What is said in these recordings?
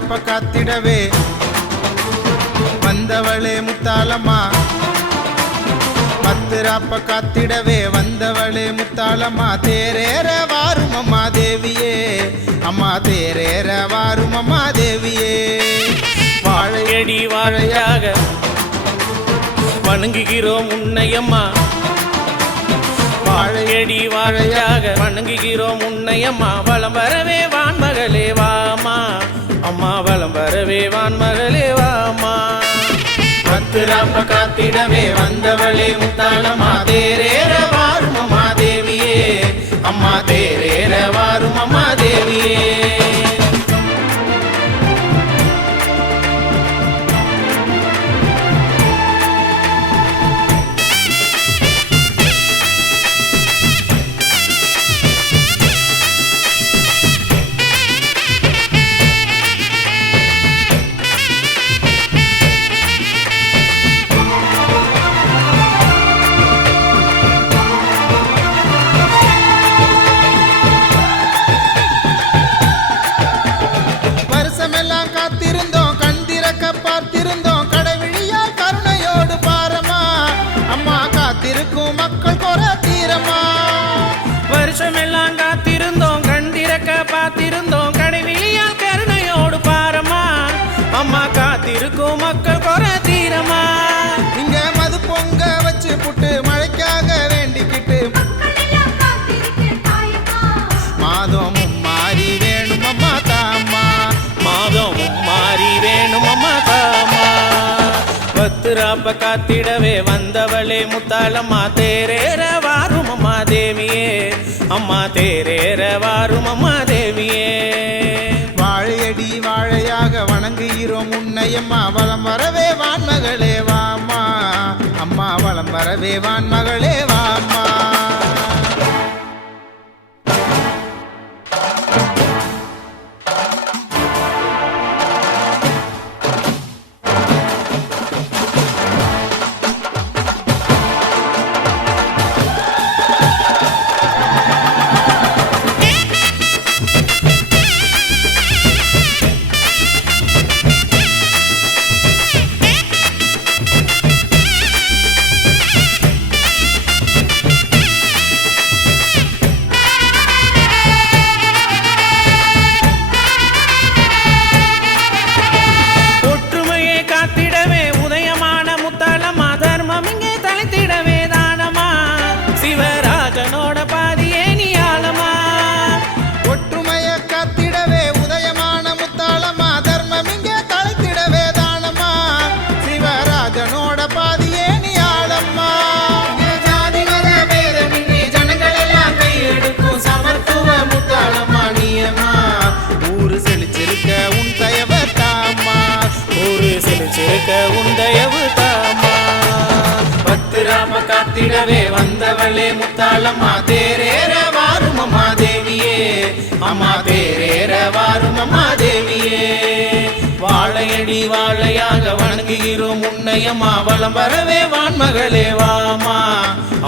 ராப்ப காத்திடவே வந்தவளே முத்தாளம்மா, பத்து ராப்ப காத்திடவே வந்தவளே முத்தாளம்மா. தேரேற வாரும் அம்மா தேவியே, அம்மா தேரேற வாரும் அம்மா தேவியே. வாழையடி வாழையாக வணங்குகிறோம் உன்னையம்மா, வாழையடி வாழையாக வணங்குகிறோம் உன்னையம்மா. வலம் வரவே வான்மகளே வாமா அம்மா, வலம் வரவே வான்மகளே வாமா. பத்து ராப்ப காத்திடவே வந்தவளே முத்தாளம்மா, தேரேற வாரும் அம்மா தேவியே, அம்மா தேரேற வாரும் அம்மா தேவியே. வருஷமெல்லாம் காத்திருந்தோம், கண்டிருக்க பார்த்திருந்தோம், கடைவிழியால் கருணையோடு பாரமா. அம்மா காத்திருக்கும் மக்கள் குறை தீரமா. இங்க மது பொங்க வச்சு புட்டு மழைக்காக வேண்டிக்கிட்டு மாதமும் மாறி வேணும் அம்மா தாமா, மாதமும் மாறி வேணும் அம்மா தாமா. பத்து ராப்ப காத்திடவே வந்தவளே முத்தாளம்மா, தேரேற வாரும் அம்மா தேவியே, அம்மா தேரேற வாரும் அம்மா தேவியே. வாழையடி வாழையாக வணங்குகிறோம் உன்னையம்மா, வலம் வரவே வான்மகளே வாமா அம்மா, வலம் வரவே வான்மகளே வாமா. பத்து ராம காத்திடவே வந்தவளே முத்தாளம்மா, தேரேற வாரும் அம்மா தேவியே, அம்மா தேரேற வாரும் அம்மா தேவியே. வாழையடி வாழையாக வணங்குகிறோம் உன்னையம்மா, வலம் வரவே வான்மகளே வாமா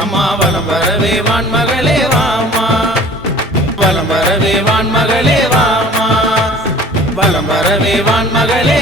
அம்மா, வலம் வரவே வான்மகளே வாமா, வலம் வரவே வான்மகளே வாமா, வலம் வரவே வான்மகளே